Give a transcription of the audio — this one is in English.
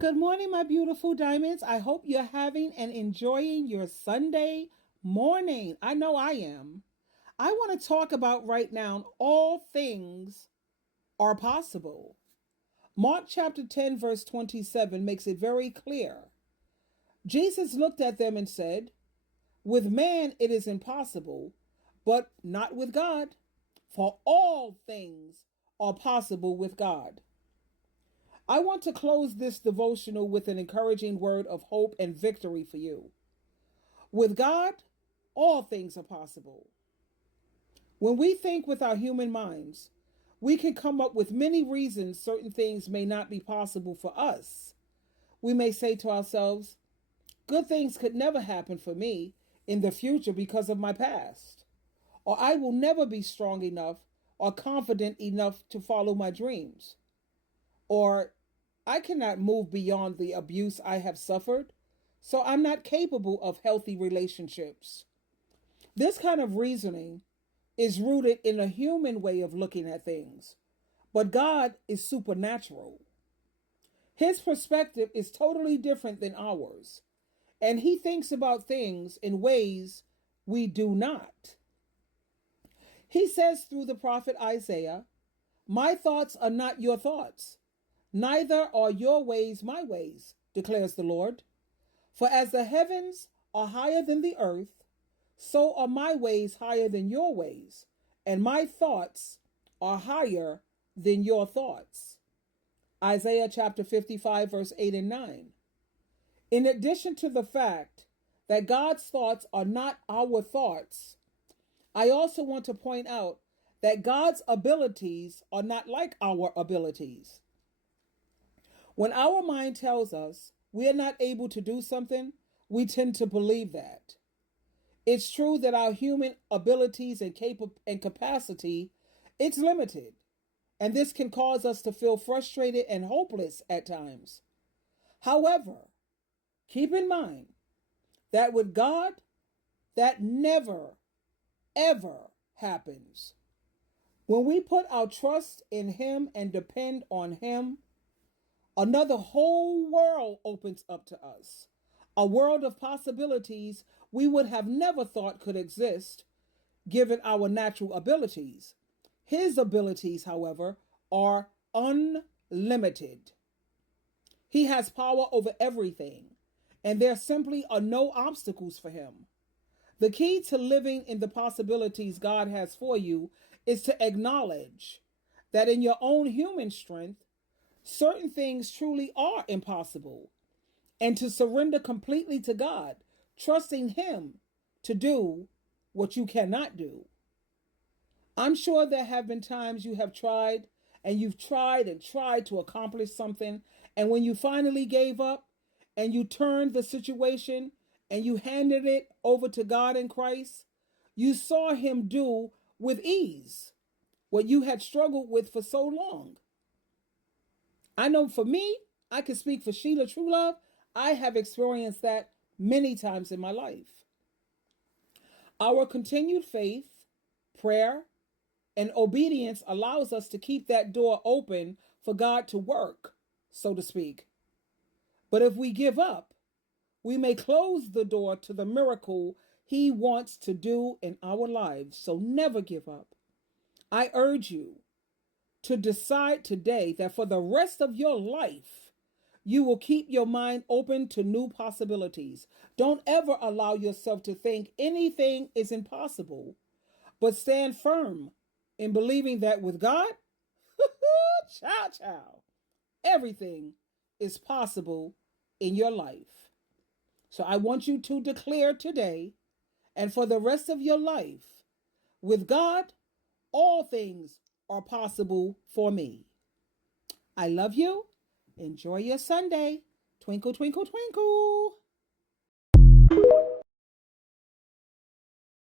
Good morning, my beautiful diamonds. I hope you're having and enjoying your Sunday morning. I know I am. I want to talk about right now all things are possible. Mark chapter 10, verse 27 makes it very clear. Jesus looked at them and said, with man it is impossible, but not with God, for all things are possible with God. I want to close this devotional with an encouraging word of hope and victory for you. With God, all things are possible. When we think with our human minds, we can come up with many reasons certain things may not be possible for us. We may say to ourselves, good things could never happen for me in the future because of my past. Or I will never be strong enough or confident enough to follow my dreams. Or I cannot move beyond the abuse I have suffered, so I'm not capable of healthy relationships. This kind of reasoning is rooted in a human way of looking at things, but God is supernatural. His perspective is totally different than ours, and he thinks about things in ways we do not. He says through the prophet Isaiah, my thoughts are not your thoughts, neither are your ways my ways, declares the Lord. For as the heavens are higher than the earth, so are my ways higher than your ways, and my thoughts are higher than your thoughts. Isaiah chapter 55, verse 8 and 9. In addition to the fact that God's thoughts are not our thoughts, I also want to point out that God's abilities are not like our abilities. When our mind tells us we are not able to do something, we tend to believe that. It's true that our human abilities and capacity, it's limited, and this can cause us to feel frustrated and hopeless at times. However, keep in mind that with God, that never, ever happens. When we put our trust in Him and depend on Him, another whole world opens up to us. A world of possibilities we would have never thought could exist given our natural abilities. His abilities, however, are unlimited. He has power over everything, and there simply are no obstacles for him. The key to living in the possibilities God has for you is to acknowledge that in your own human strength, certain things truly are impossible, and to surrender completely to God, trusting Him to do what you cannot do. I'm sure there have been times you have tried and you've tried and tried to accomplish something, and when you finally gave up and you turned the situation and you handed it over to God in Christ, you saw Him do with ease what you had struggled with for so long. I know for me, I can speak for SheilaTruelove. I have experienced that many times in my life. Our continued faith, prayer, and obedience allows us to keep that door open for God to work, so to speak. But if we give up, we may close the door to the miracle He wants to do in our lives. So never give up. I urge you to decide today that for the rest of your life, you will keep your mind open to new possibilities. Don't ever allow yourself to think anything is impossible, but stand firm in believing that with God, everything is possible in your life. So I want you to declare today and for the rest of your life, with God, all things are possible for me. I love you. Enjoy your Sunday. Twinkle, twinkle, twinkle.